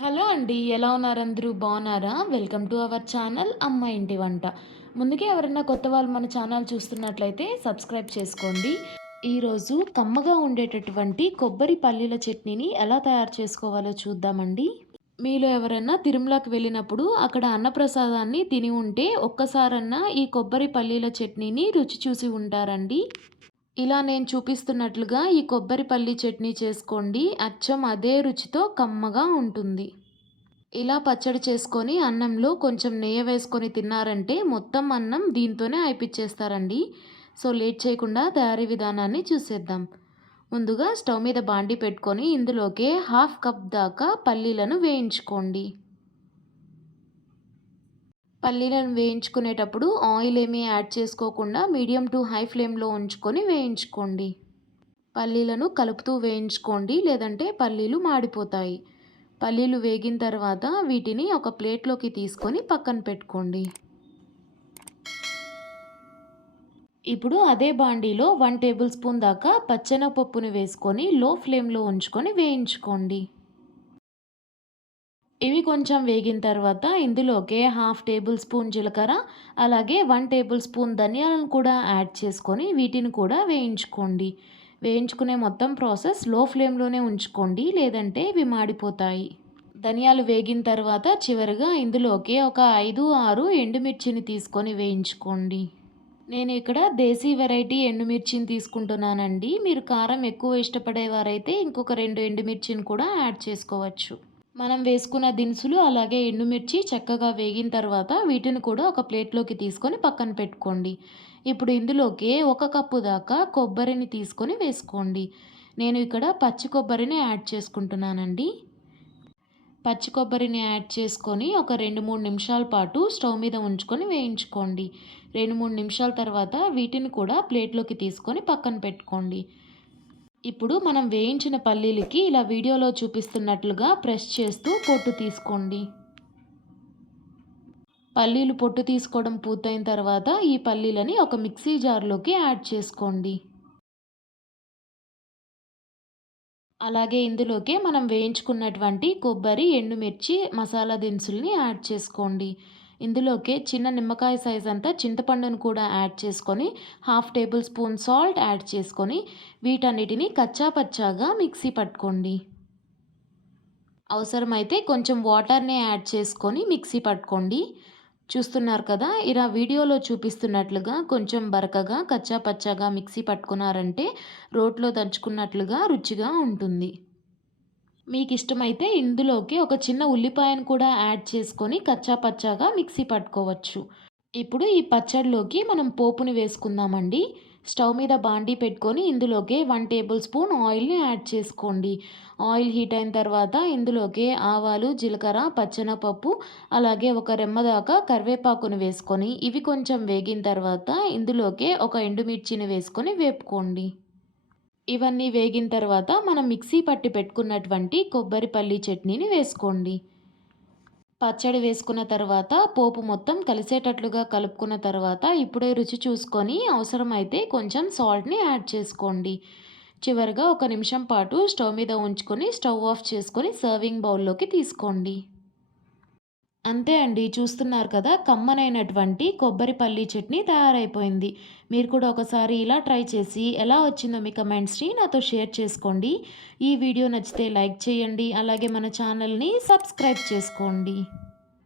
Hello అండి. ఎలా ఉన్నారు అందరూ? బాగున్నారా? వెల్కమ్ టు అవర్ ఛానల్ అమ్మ ఇంటి వంట. ముందుగా ఎవరైనా కొత్త వాళ్ళు మన ఛానల్ చూస్తున్నట్లయితే సబ్స్క్రైబ్ చేసుకోండి. ఈరోజు కమ్మగా ఉండేటటువంటి కొబ్బరి పల్లీల చట్నీని ఎలా తయారు చేసుకోవాలో చూద్దామండి. మీలో ఎవరైనా తిరుమలకి వెళ్ళినప్పుడు అక్కడ అన్నప్రసాదాన్ని తిని ఉంటే ఒక్కసారన్నా ఈ కొబ్బరి పల్లీల చట్నీని రుచి చూసి ఉంటారండి. ఇలా నేను చూపిస్తున్నట్లుగా ఈ కొబ్బరి పల్లీ చట్నీ చేసుకోండి. అచ్చం అదే రుచితో కమ్మగా ఉంటుంది. ఇలా పచ్చడి చేసుకొని అన్నంలో కొంచెం నెయ్యి వేసుకొని తిన్నారంటే మొత్తం అన్నం దీంతోనే అయిపిచ్చేస్తారండి. సో లేట్ చేయకుండా తయారీ విధానాన్ని చూసేద్దాం. ముందుగా స్టవ్ మీద బాండీ పెట్టుకొని ఇందులోకి హాఫ్ కప్ దాకా పల్లీలను వేయించుకోండి. పల్లీలను వేయించుకునేటప్పుడు ఆయిల్ ఏమీ యాడ్ చేసుకోకుండా మీడియం టు హై ఫ్లేమ్లో ఉంచుకొని వేయించుకోండి. పల్లీలను కలుపుతూ వేయించుకోండి, లేదంటే పల్లీలు మాడిపోతాయి. పల్లీలు వేగిన తర్వాత వీటిని ఒక ప్లేట్లోకి తీసుకొని పక్కన పెట్టుకోండి. ఇప్పుడు అదే బాండీలో 1 టేబుల్ స్పూన్ దాకా పచ్చెనగపప్పును వేసుకొని లో ఫ్లేమ్లో ఉంచుకొని వేయించుకోండి. ఇవి కొంచెం వేగిన తర్వాత ఇందులోకే హాఫ్ టేబుల్ స్పూన్ జీలకర్ర, అలాగే 1 టేబుల్ స్పూన్ ధనియాలను కూడా యాడ్ చేసుకొని వీటిని కూడా వేయించుకోండి. వేయించుకునే మొత్తం ప్రాసెస్ లో ఫ్లేమ్లోనే ఉంచుకోండి, లేదంటే ఇవి మాడిపోతాయి. ధనియాలు వేగిన తర్వాత చివరిగా ఇందులోకి ఒక 5-6 ఎండుమిర్చిని తీసుకొని వేయించుకోండి. నేను ఇక్కడ దేశీ వెరైటీ ఎండుమిర్చిని తీసుకుంటున్నానండి. మీరు కారం ఎక్కువ ఇష్టపడేవారైతే ఇంకొక 2 ఎండుమిర్చిని కూడా యాడ్ చేసుకోవచ్చు. మనం వేసుకున్న దినుసులు అలాగే ఎండుమిర్చి చక్కగా వేగిన తర్వాత వీటిని కూడా ఒక ప్లేట్లోకి తీసుకొని పక్కన పెట్టుకోండి. ఇప్పుడు ఇందులోకి 1 కప్పు దాకా కొబ్బరిని తీసుకొని వేసుకోండి. నేను ఇక్కడ పచ్చి కొబ్బరిని యాడ్ చేసుకుంటున్నానండి. పచ్చి కొబ్బరిని యాడ్ చేసుకొని ఒక 2-3 నిమిషాల పాటు స్టవ్ మీద ఉంచుకొని వేయించుకోండి. 2-3 నిమిషాల తర్వాత వీటిని కూడా ప్లేట్లోకి తీసుకొని పక్కన పెట్టుకోండి. ఇప్పుడు మనం వేయించిన పల్లీలకి ఇలా వీడియోలో చూపిస్తున్నట్లుగా ప్రెస్ చేస్తూ పొట్టు తీసుకోండి. పల్లీలు పొట్టు తీసుకోవడం పూర్తయిన తర్వాత ఈ పల్లీలని ఒక మిక్సీ జార్లోకి యాడ్ చేసుకోండి. అలాగే ఇందులోకి మనం వేయించుకున్నటువంటి కొబ్బరి, ఎండుమిర్చి, మసాలా దినుసుల్ని యాడ్ చేసుకోండి. ఇందులోకి చిన్న నిమ్మకాయ సైజ్ అంతా చింతపండును కూడా యాడ్ చేసుకొని half table spoon salt add చేసుకొని వీటన్నిటిని కచ్చా పచ్చాగా మిక్సీ పట్టుకోండి. అవసరమైతే కొంచెం వాటర్ని యాడ్ చేసుకొని మిక్సీ పట్టుకోండి. చూస్తున్నారు కదా, ఇలా వీడియోలో చూపిస్తున్నట్లుగా కొంచెం బరకగా కచ్చా పచ్చాగా మిక్సీ పట్టుకున్నారంటే రోట్లో దంచుకున్నట్లుగా రుచిగా ఉంటుంది. మీకు ఇష్టమైతే ఇందులోకి ఒక చిన్న ఉల్లిపాయను కూడా యాడ్ చేసుకొని కచ్చా పచ్చాగా మిక్సీ పట్టుకోవచ్చు. ఇప్పుడు ఈ పచ్చడిలోకి మనం పోపుని వేసుకుందామండి. స్టవ్ మీద బాండీ పెట్టుకొని ఇందులోకి 1 టేబుల్ స్పూన్ ఆయిల్ని యాడ్ చేసుకోండి. ఆయిల్ హీట్ అయిన తర్వాత ఇందులోకి ఆవాలు, జీలకర్ర, పచ్చెనపప్పు, అలాగే ఒక రెమ్మ దాకా కరివేపాకును వేసుకొని ఇవి కొంచెం వేగిన తర్వాత ఇందులోకి ఒక ఎండుమిర్చిని వేసుకొని వేపుకోండి. ఇవన్నీ వేగిన తర్వాత మనం మిక్సీ పట్టి పెట్టుకున్నటువంటి కొబ్బరి పల్లి చట్నీని వేసుకోండి. పచ్చడి వేసుకున్న తర్వాత పోపు మొత్తం కలిసేటట్లుగా కలుపుకున్న తర్వాత ఇప్పుడే రుచి చూసుకొని అవసరమైతే కొంచెం సాల్ట్ని యాడ్ చేసుకోండి. చివరిగా 1 నిమిషం పాటు స్టవ్ మీద ఉంచుకొని స్టవ్ ఆఫ్ చేసుకొని సర్వింగ్ బౌల్లోకి తీసుకోండి. అంతే అండి. చూస్తున్నారు కదా, కమ్మనైనటువంటి కొబ్బరి పల్లీ చట్నీ తయారైపోయింది. మీరు కూడా ఒకసారి ఇలా ట్రై చేసి ఎలా వచ్చిందో మీ కమెంట్స్‌ని నాతో షేర్ చేసుకోండి. ఈ వీడియో నచ్చితే లైక్ చేయండి. అలాగే మన ఛానల్‌ని సబ్స్క్రైబ్ చేసుకోండి.